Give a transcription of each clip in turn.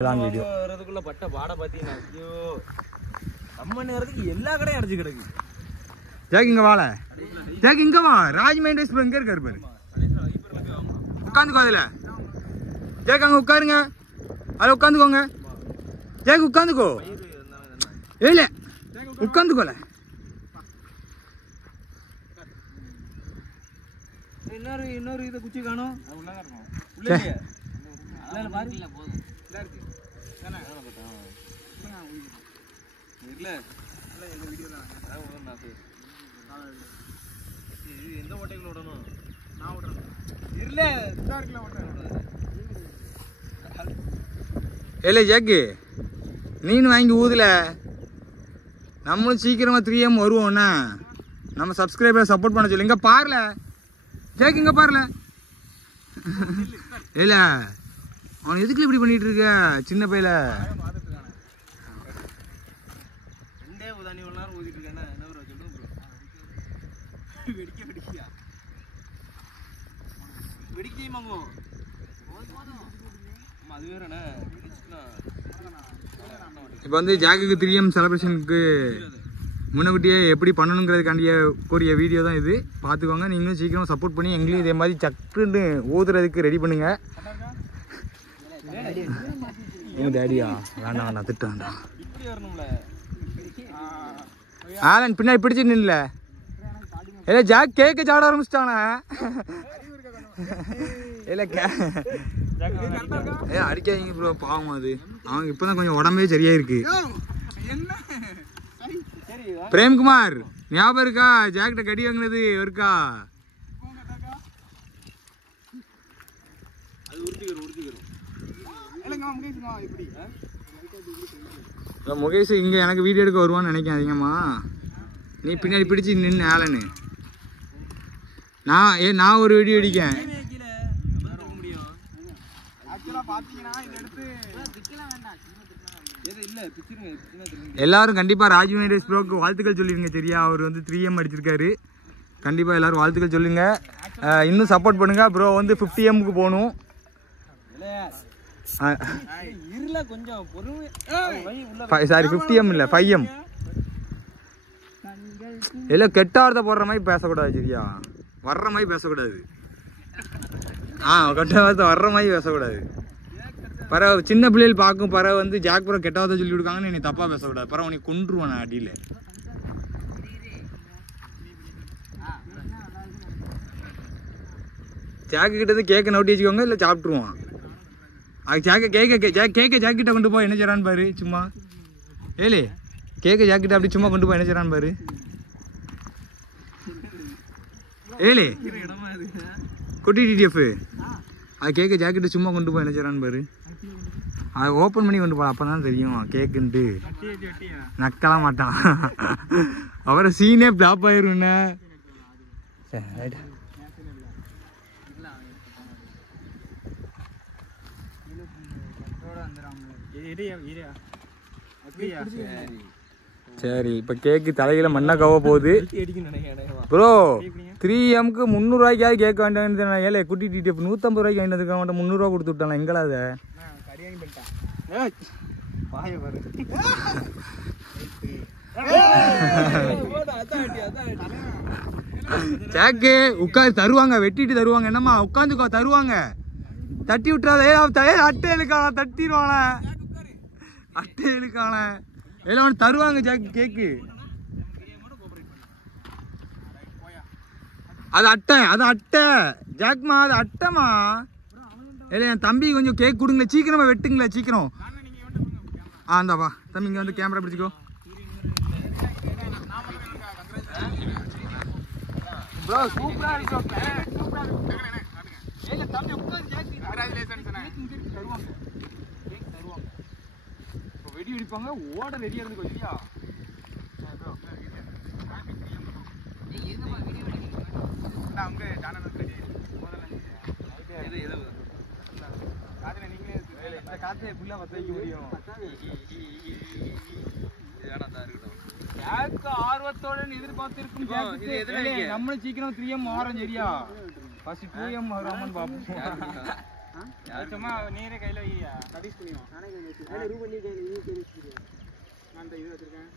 Video வரதுக்குள்ள பட்ட பாட பாத்தீங்கன்னா ஐயோ நம்ம நேரத்துக்கு எல்லா கடையும் அடைச்சு கிடக்கு. ஜாக் இங்க வாழ, ஜாக் இங்க வா. ராஜ் மைண்டஸ் ப்ரோ எங்க இருக்காரு பாரு. உட்காந்துக்கோ அதுல. ஜாக் அங்க உட்காருங்க, அதுல உட்காந்துக்கோங்க. ஜாக் உட்காந்துக்கோ. இல்ல உட்காந்துக்கோல. இன்னொரு இதை குச்சி காணும். உள்ள பாரு போதும். எந்த ஓட்டைகள் விடணும்? நான் விடுறேன். இல்ல ஜாக்கு நீனு வாங்கி ஊதுல. நம்மளும் சீக்கிரமா 3M வருவோம்னா நம்ம சப்ஸ்கிரைபர் சப்போர்ட் பண்ண சொல்லு. இங்க பாருல ஜாக், இங்க பாருல. இல்ல அவன் எதுக்கு இப்படி பண்ணிட்டு இருக்க சின்ன பையில? ரெண்டே உதாரணி ஒரு நேரம் ஊதிட்டு இருக்கேன்னா என்ன ப்ரோ சொல்லுங்க ப்ரோ. வெடிக்கியா வெடிக்கையுமாங்கோ அது வேறண்ணே. இப்போ வந்து ஜாக்குக்கு 3M செலிப்ரேஷனுக்கு முன்னக்கூட்டியே எப்படி பண்ணணுங்கிறதுக்காண்டிய கூடிய வீடியோ தான் இது. பார்த்துக்கோங்க. நீங்களும் சீக்கிரம் சப்போர்ட் பண்ணி எங்களையும் இதே மாதிரி சக்குன்னு ஊதுறதுக்கு ரெடி பண்ணுங்க. எங்க டேடியா வேண்டாம் வேண்டாம் திட்டாண்டா. ஆலன் பின்னாடி பிடிச்சி நின்ல. இல்ல ஜாக் கேக்க சாட ஆரம்பிச்சிட்டானே. இல்ல அடிக்காதீங்க ப்ரோ, பாவம் அது. அவங்க இப்பதான் கொஞ்சம் உடம்பே சரியா இருக்கு. பிரேம்குமார் ஞாபகம் இருக்கா ஜாக்கிட்ட கடி வாங்கினது இருக்கா? முகேஷ் இங்க எனக்கு வீடியோ எடுக்க வருவான்னு நினைக்கிறேன் அதிகமா. நீ பின்னாடி பிடிச்சி நின்று ஆலனு. நான் ஒரு வீடியோ அடிக்கேன். எல்லாரும் கண்டிப்பா ராஜ் மைண்டஸ் ப்ரோக்கு வாழ்த்துக்கள் சொல்லிருங்க. சரியா, அவர் வந்து 3M அடிச்சிருக்காரு. கண்டிப்பா எல்லாரும் வாழ்த்துக்கள் சொல்லுங்க. இன்னும் சப்போர்ட் பண்ணுங்க. ப்ரோ வந்து 50Mக்கு போகணும். சாரி 50M இல்ல 5M. இல்ல கெட்ட வார்த்தை போடுற மாதிரி பேசக்கூடாது. சரியா, வர்ற மாதிரி பேசக்கூடாது. கெட்ட வார்த்தை வர்ற மாதிரி பேசக்கூடாது. பரவ சின்ன பிள்ளைகள் பார்க்கும் பரவ வந்து ஜாக் ப்ரோ கெட்ட வார்த்தை சொல்லி கொடுக்காங்கன்னு நீ தப்பா பேசக்கூடாது. பரவ உனக்கு கொன்றுவான் அடியில. ஜாக்கு கிட்ட இருந்து கேக்க நோட்டி வச்சுக்கோங்க, இல்ல சாப்பிட்டுருவான். அது கேக்க ஜாக்கிட்ட கொண்டு போய் என்ன செய்றான்னு பாரு. சும்மா ஏலே கேக்க ஜாக்கிட்ட அப்படி சும்மா கொண்டு போய் என்ன செய்றான்னு பாரு. ஏலே குட்டி டிடிஎஃப் அது கேக்க ஜாக்கிட்ட சும்மா கொண்டு போய் என்ன செய்றான்னு பாரு. அதை ஓப்பன் பண்ணி கொண்டு போல, அப்பதான் தெரியும் கேக்குன்ட்டு. நக்கலாம் மாட்டான். அவரை சீனே பிளாப் ஆயிரும். சரி, இப்ப கேக்கு தலையில மண்ணா கவ போகுது ப்ரோ. 3Mக்கு 300 ரூபாய்க்காவது கேட்க வேண்டாம். ஏலே குட்டி டிடிஎஃப் 150 ரூபாய்க்கு வாங்கிட்டு வந்துருக்க மாட்டேன். 300 ரூபா கொடுத்து விட்டான். எங்களா அதை ஜாக்கு உட்காந்து தருவாங்க, வெட்டிட்டு தருவாங்க. என்னம்மா உட்காந்துக்கோ, தருவாங்க. தட்டி விட்டுறாத. அட்டை இழுக்கான தட்டிடுவான. அட்டை இழுக்கான எல்லாம் தருவாங்க ஜாக்கு கேக்கு. அது அட்டை, அது அட்டை ஜாக்மா, அது அட்டைமா. இல்ல என் தம்பி கொஞ்சம் கேக் கொடுங்களேன், சீக்கிரமா வெட்டுங்களேன் சீக்கிரம். இந்தாப்பா தம்பி, இங்க வந்து கேமரா பிடிச்சிக்கோ. ப்ரோ சூப்பரா இருக்கு. தம்பி உட்கார்ந்து ஜாக் தருவாங்க. வெடி வெடிப்பாங்க, ஓட ரெடியா இருந்து கொஞ்சியா. ஆர்வத்தோட எதிர்பார்த்திருக்கும் நம்மளும் சீக்கிரம் 3M ஆரம். சரியா, ஃபர்ஸ்ட் 2M வராமன்னு பாப்போம். சும்மா நீரே கையில வையா சதீஷ் புனியும் நானே கையில வச்சிருக்கேன் ரூபன் நீ கையில வச்சிருக்கேன் நான் இந்த இது வச்சிருக்கேன்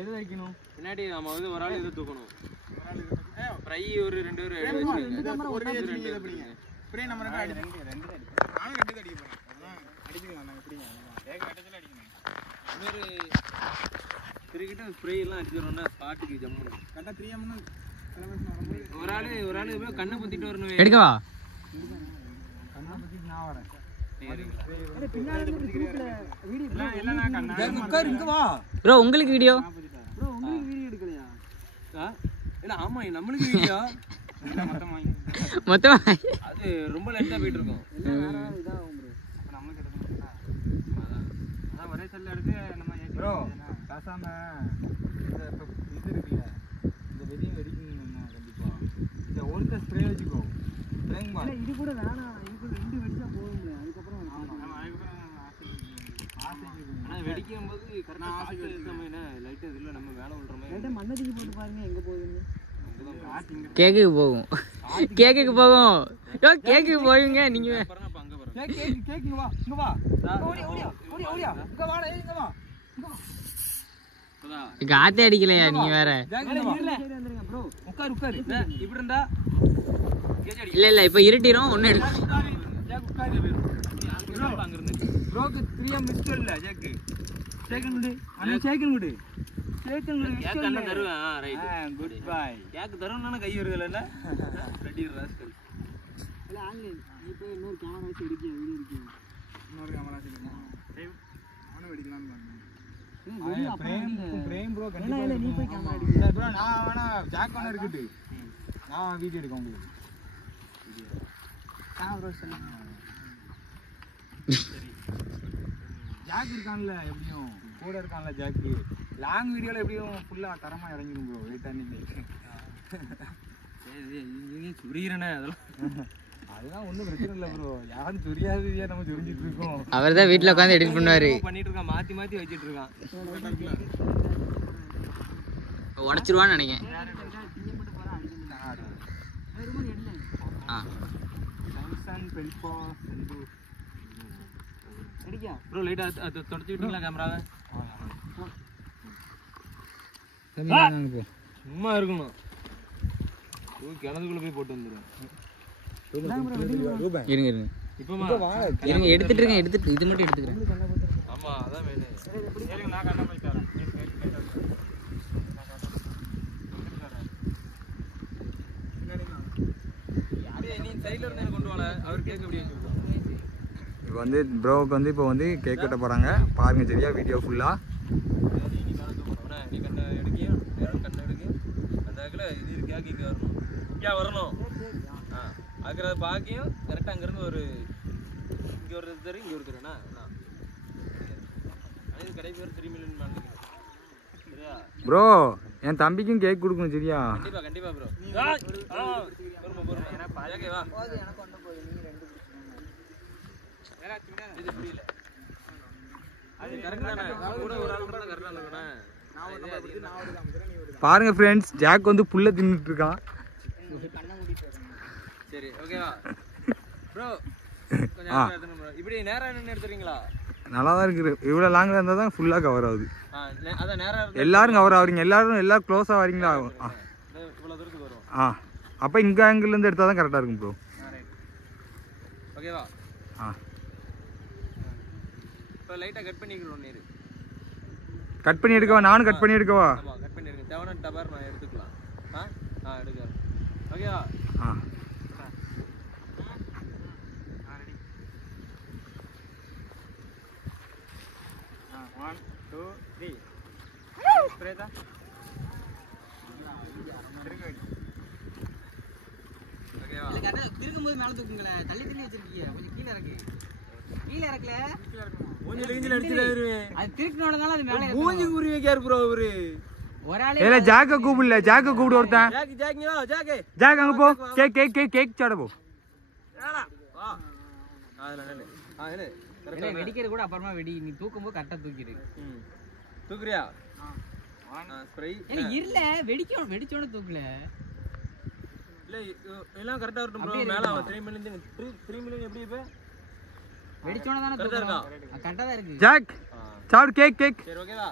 எது வைக்கணும் பின்னாடி நாம வந்து ஒரு ஆள் இது தூக்கணும் ஃப்ரை ஒரு 2 பேர் வச்சிருக்கேன் ஒரு ரெண்டு இத பிடிங்க ஸ்ப்ரே நம்ம ரெண்டு அடிச்சு ரெண்டு அடிச்சு நானும் ரெண்டு அடிக்க போறேன் அடிச்சுக்கலாம் நாங்க பிடிங்க ஏக அடிச்சல அடிக்கணும் வேற கிரிக்கெட் ஸ்ப்ரே எல்லாம் அடிச்சிரோம்னா ஸ்பாட்டுக்கு ஜம்முன்னு கரெக்ட்டா 3 mn கிலோமீட்டர் வரும்போது ஒரு ஆளு போய் கண்ணை பத்திட்டு வரணும் எடுக்கவா கண்ணா பத்தி நான் வரேன் பின்னாடி வீடியோ இல்ல நான் கண்ணா உட்கார் இங்க வா ப்ரோ உங்களுக்கு வீடியோ ப்ரோ உங்களுக்கு வீடியோ எடுக்கலையா இல்ல ஆமா நம்மளுக்கு வீடியோ மொத்தமா அது ரொம்ப லேட்டா போயிட்டு இருக்கும் நமக்கு எடுக்கணும் அதான் ஒரே செல்ல எடுத்து நம்ம ப்ரோ பேசாம இந்த இது இருக்குல்ல இந்த வெடியை வெடிக்கணும் கண்டிப்பா இந்த ஒருத்த ஸ்ப்ரே வச்சுக்கோ ஸ்ப்ரேயிங் பால் இது கூட வேணாம் இது கூட 2 வெடிச்சா போதும் அதுக்கப்புறம் ஆனா வெடிக்கும் போது கரெக்ட்டா ஆசை எடுக்காம என்ன லைட்டா இதுல நம்ம மேல விழுற மாதிரி லைட்டா மண்ணதிக்கு போட்டு பாருங்க எங்க போகுதுன்னு கேக்குக்கு போகும் கேக்குக்கு போகும் யோ கேக்குக்கு போவீங்க நீங்க பாருங்க அப்ப அங்க பாருங்க கேக் இங்க வா ஓடியா இங்க வாடா இங்க வா காத்தே அடிக்கலையா நீங்க வேற ப்ரோ உட்கார் இப்படி இருந்தா இல்ல இல்ல இப்ப இருட்டிரும் ஒண்ணு எடுக்க அங்க இருந்து ப்ரோக்கு 3 மிஸ் இல்ல ஜேக் சேக்கன் குடு அண்ணா சேக்கன் குடு கேக் அண்ணா தருவேன் ரைட் குட் பை கேக் தரணும்னா கை வருதுல ரெடி ராஸ்கல் இல்ல ஆன்லைன் இப்போ இன்னொரு கேமரா வச்சு எடுக்க வீடியோ எடுக்க இன்னொரு கேமரா வச்சிருக்கேன் அவனே வெடிக்கலாம்னு பாருங்க பிரேம் ப்ரோ கண்டிப்பா இல்ல நீ போய் கேமரா இல்ல ப்ரோ நான் வேணா ஜாக் வேணா இருக்குது நான் வீடியோ எடுக்க உங்களுக்கு கேமரா சொல்லுங்க ஜாக் இருக்கான்ல எப்படியும் கூட இருக்கான்ல ஜாக் லாங் வீடியோல எப்படியும் ஃபுல்லா தரமா இறங்கிடும் ப்ரோ வெயிட் பண்ணி சுரீரனே அதெல்லாம் அதெல்லாம் ஒண்ணும் பிரச்சனை இல்ல ப்ரோ யாரும் தெரியாததையா நம்ம தெரிஞ்சிட்டு இருக்கோம் அவர் தான் வீட்ல உட்கார்ந்து எடிட் பண்ணுவாரு பண்ணிட்டு இருக்கான் மாத்தி வச்சிட்டு இருக்கான் உடைச்சிருவான்னு நினைக்கிறேன் சாம்சங் பெல்போ செந்து அடிக்கா ப்ரோ லைட்டா தொடச்சி விட்டீங்களா கேமராவை சும்மா இருக்கணும் கிணத்துக்குள்ள போய் போட்டு வந்துடும் இருங்க இருங்க இப்பமா இருங்க எடுத்துட்டு இருக்கேன் எடுத்துட்டு இது மட்டும் எடுத்துக்கிறேன் ஆமா அதான் வேணும் சரிங்க நான் கண்ணா போய் தரேன் நீ சைடுல இருந்து கொண்டு வாங்க அவர் கேக் எப்படி வச்சிருக்கோம் இப்போ வந்து ப்ரோவுக்கு வந்து இப்போ வந்து கேக் கட்ட போகிறாங்க பாருங்க சரியா வீடியோ ஃபுல்லாக நீ கண்ணை எடுக்கியும் கண்ணை எடுக்கியும் அந்த இடத்துல இது கேக் இங்கே வரணும் இங்கே வரணும் அதுக்கு அதை பாக்கியும் கரெக்டாக அங்கேருந்து ஒரு இங்கே ஒரு தரு இங்கே ஒரு தருண்ணா ஆனால் இது கடைசி ஒரு 3 மில்லியன் பண்ணுறேன் சரியா ப்ரோ என் தம்பிக்கும் கேக் கொடுக்கணும் சரியா கண்டிப்பா ப்ரோ பொறுமை ஓகேவா எனக்கு ஒண்ணு போகுது நீங்க 2 இது புரியல அது கரெக்டா கூட ஒரு ஆள் கூட கரெக்டா இருக்கணும் பாருங்க ஃப்ரெண்ட்ஸ் ஜாக் வந்து புல்ல தின்னுட்டு இருக்கான் சரி ஓகேவா ப்ரோ கொஞ்சம் இப்படி நேரா நின்னு எடுத்துறீங்களா நல்லா தான் இருக்குது இவ்வளோ லாங்கில் இருந்தால் தான் ஃபுல்லாக கவர் ஆகுது அதான் நேரா எல்லாரும் கவர் ஆகுறீங்க எல்லாரும் க்ளோஸாக வரீங்களா இவ்வளவு தூரத்துக்கு வரும் அப்போ இங்கே ஆங்கிள்லேருந்து எடுத்தால் தான் கரெக்டாக இருக்கும் ப்ரோ ஓகேவா ஆ இப்போ லைட்டா கட் பண்ணிக்கிறோம் நீர் கட் பண்ணி எடுக்கவா நானும் கட் பண்ணி எடுக்கவா ஆமா கட் பண்ணிருங்க தேவனா டபர் நான் எடுத்துக்கலாம் எடுக்கிறேன் ஓகேவா ஆ One, two, three. Spray da. ஓகேவா இல்ல கரெக்ட்டா திருக்கும்போது மேல தூக்குங்களே தள்ளி வச்சிருக்கீங்க கொஞ்சம் கீழ இறக்கு கீழ இறக்கல மூஞ்சில கிஞ்சில அடிச்சிடுவே அது திருக்குனோடனால அது மேல மூஞ்சி குருவி கேர் ப்ரோ அவரு ஒராளே ஏல ஜாக்க கூப்பிடல ஜாக்க கூப்பிடு ஒருத்தன் ஜாக்கி ஜாக் அங்க போ கேக் சாட போ வா அதுல நில்லு நில்லு இல்ல வெடிக்கிறது கூட அப்புறமா வெடி நீ தூக்கும்போது கரெக்ட்டா தூக்கிடு தூக்குறியா ஸ்ப்ரை இல்ல வெடிச்சோட தூக்கல இல்ல இல்ல எல்லாம் கரெக்டா வரட்டும் ப்ரோ. மேல 3 மில்லியன் 3 மில்லியன் எப்படி இப்ப வெடிச்சோன தான தூக்குறோம். கரெக்டா தான் இருக்கு. ஜாக் சாப்பிடு கேக் கேக். சரி ஓகேவா?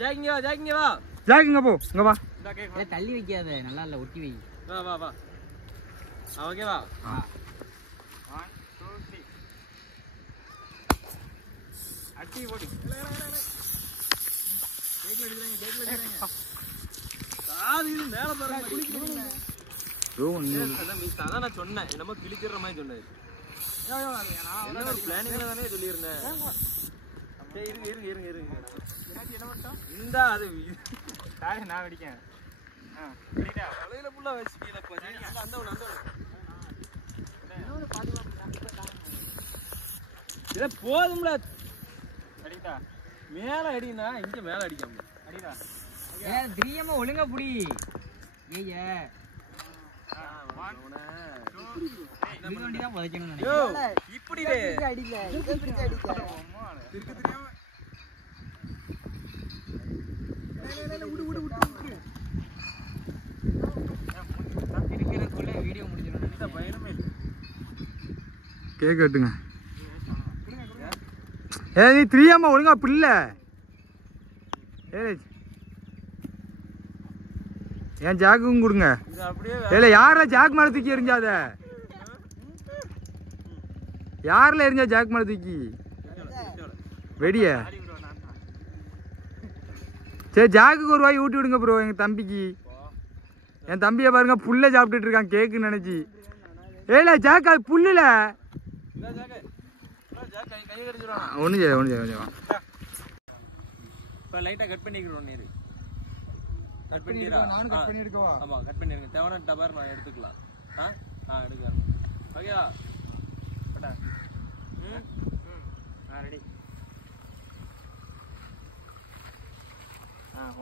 ஜாக்கிங்க வா. ஜாக் இங்க போ இங்க வா. இந்த கேக் ஏய் தள்ளி வைக்காத, நல்லா இல்ல, ஒட்டி வை. வா. ஓகேவா? 1 2 3 அட்டி ஓடி. கேக்ல அடிக்குறாங்க. காது இது மேல பாருங்க குளிக்குறீங்க. அதான் நான் சொன்னேன், என்னமோ கிழிக்கிற மாதிரி சொன்னேன். நான் ஒரு பிளானிங்ல தானே சொல்லியிருந்தேன். சரி இருங்க. என்ன பண்ணிட்டோம்? இந்த அது நான் வெடிக்கேன். வெடிடா. தலையில புள்ள வச்சிட்டீங்களா? அந்த ஒண்ணு. இத போதும்ல. வெடிடா. மேல அடினா இங்க மேல அடிக்காம. அடிடா. ஏய் திரியமா ஒழுங்கா புடி. ஏய்யா. 1 2 இந்த வண்டி தான் புதைக்கணும்னு யோ நினைக்கிறேன். இப்படி டே. அடில. இத பிடிச்சு அடிக்க. திருக்கு தெரியாம. இருக்கிறதுக்குள்ள வீடியோ முடிஞ்சிரும். இந்த பயணமே இல்ல. கேக் வெட்டுங்க. ஏய் நீ 3 ஒழுங்கா பில்ல. ஏய் ஏன் ஜாக்கும் கொடுங்க. இது அப்படியே ஏல யாரல ஜாக் மேல தூக்கி எறிஞ்சாத. யாரல எறிஞ்சா ஜாக் மேல தூக்கி வெடிய. சரி ஜாக்குக்கு ஒரு வாய் ஊட்டி விடுங்க ப்ரோ எங்க தம்பிக்கு. என் தம்பியை பாருங்க புல்ல சாப்பிட்டுட்டு இருக்கான் கேக்குன்னு நினைச்சி. ஏல ஜாக் அது புல்லுல. இதா ஜாக்கே. ஜாக் கை கடிச்சிடுவான். ஒண்ணு செய்ய. இப்ப லைட்டா கட் பண்ணிக்கிறோம் நீரு. கட் பண்ணிரா. நானும் கட் பண்ணி எடுக்கவா? ஆமா கட் பண்ணிருங்க. தேவனா டபர் நான் எடுத்துக்கலாம். எடுக்கலாம். ஓகேவா? பட்டா. ரெடி.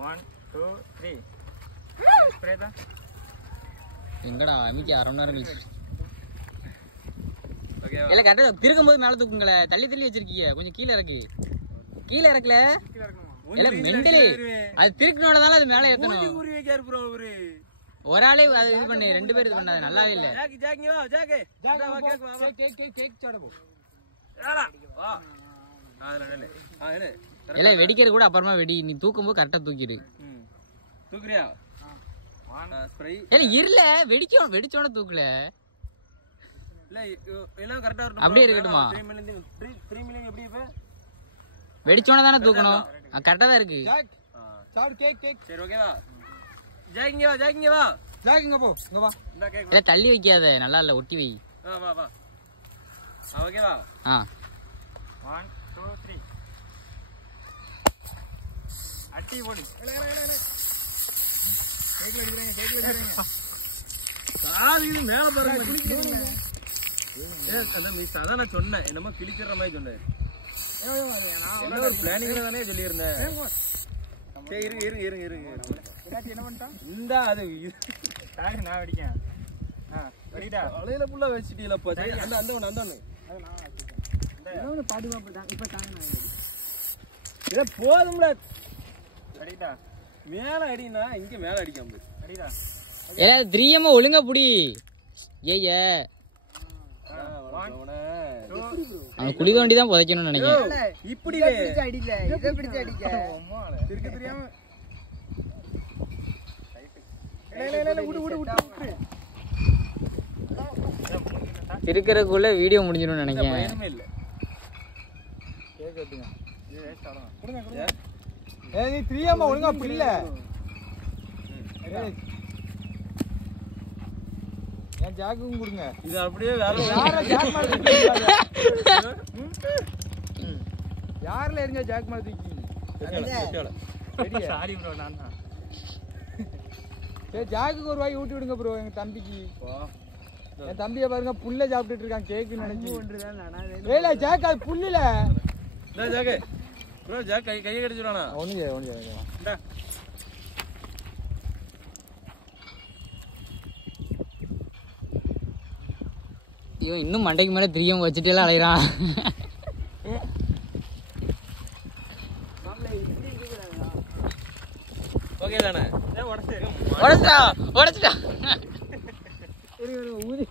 1 2 3 ஸ்ப்ரே தான். எங்கடா அமிக்கி 1/2 மணி நேரம் கழிச்சு. ஓகேவா? இல்ல கரெக்டா திருக்கும்போது மேல தூக்குங்களே. தள்ளி வச்சிருக்கீங்க, கொஞ்சம் கீழ இறக்கு. கீழ இறக்கல. இல்ல மெண்டலி அது திருக்குனோட தான அது மேல ஏத்தணும். ஊறி வைக்காரு ப்ரோ அவரு. ஒரு ஆளே அது இது பண்ணி 2 பேர் இது பண்ணாது நல்லாவே இல்ல. ஜாக்கிங்க வா ஜாக்கே. வா கேக் வா. கேக் சாட போ. ஏடா வா. அதுல நெல்ல. எடு. இல்ல வெடிக்கிறது கூட அப்புறமா வெடி. நீ தூக்கும்போது கரெக்டா தூக்கிடு. தூக்குறியா? ஸ்ப்ரே. இல்ல இருல வெடிச்சோன தூக்கல. இல்ல எல்லாம் கரெக்ட்டா வரட்டும். அப்படியே இருக்கட்டுமா? 3 மில்லியன் எப்படி இப்ப? வெடிச்சோன தானே தூக்கணும். கரெக்டா தான் இருக்கு. ஜாக் சாப்பிடு கேக். சரி ஓகேவா? ஜாக்கிங்க வா. ஜாக் இங்க போ இங்க வா. இந்த கேக் இல்ல தள்ளி வைக்காத, நல்லா இல்ல, ஒட்டி வை. வா. ஓகேவா? 1 2 3 அட்டி ஓடி. கேக்ல அடிக்குறாங்க. காது இது மேல பாருங்க குளிக்குறீங்க. அதான் நான் சொன்னேன், என்னமோ கிழிக்கிற மாதிரி சொன்னேன். நான் ஒரு பிளானிங்ல தானே சொல்லியிருந்தேன். சரி இருங்க. என்ன பண்ணிட்டான்? இந்த அது நான் வெடிக்கேன். வெடிடா. அலையில புள்ள வச்சிட்டீங்களப்பா. சரி அந்த ஒண்ணு. இத போதும்ல. வெடிடா. மேல அடினா இங்க மேல அடிக்காம. வெடிடா. ஏல திரியமா ஒழுங்கா புடி. ஏய்யா அவன் குழி தோண்டி தான் புதைக்கணும்னு நினைக்கிறேன். இப்படி அடிக்கல, இத பிடிச்சு அடிக்க. இருக்கு தெரியாம. இருக்கிறதுக்குள்ள வீடியோ முடிஞ்சிடும் நினைக்கிறேன். பயணமே இல்ல. கேக் வெட்டுங்க. இது வேஸ்ட் ஆகும். கொடுங்க. ஏய் நீ 3 ஒழுங்கா பில்ல. ஏன் ஜாக்கும் கொடுங்க. இது அப்படியே வேற யாரல ஜாக் மேல தூக்கி. யாரல எறிஞ்சா ஜாக் மேல தூக்கி. சாரி ப்ரோ, நான் தான். சரி ஜாக்குக்கு ஒரு வாய் ஊட்டி விடுங்க ப்ரோ எங்க தம்பிக்கு. என் தம்பியை பாருங்க புல்ல சாப்பிட்டுட்டு இருக்கான் கேக்குன்னு நினைச்சு. ஏல ஜாக் அது புல்லுல. ஜாக்கே ப்ரோ, ஜாக் கை கடிச்சிடுவானா? ஒண்ணு இந்தா. இவன் இன்னும் மண்டைக்கு மேல திரியம் வச்சுட்டே எல்லாம் அலைகிறான். ஓகே தானே? உடைச்சிட்டா. ஊதி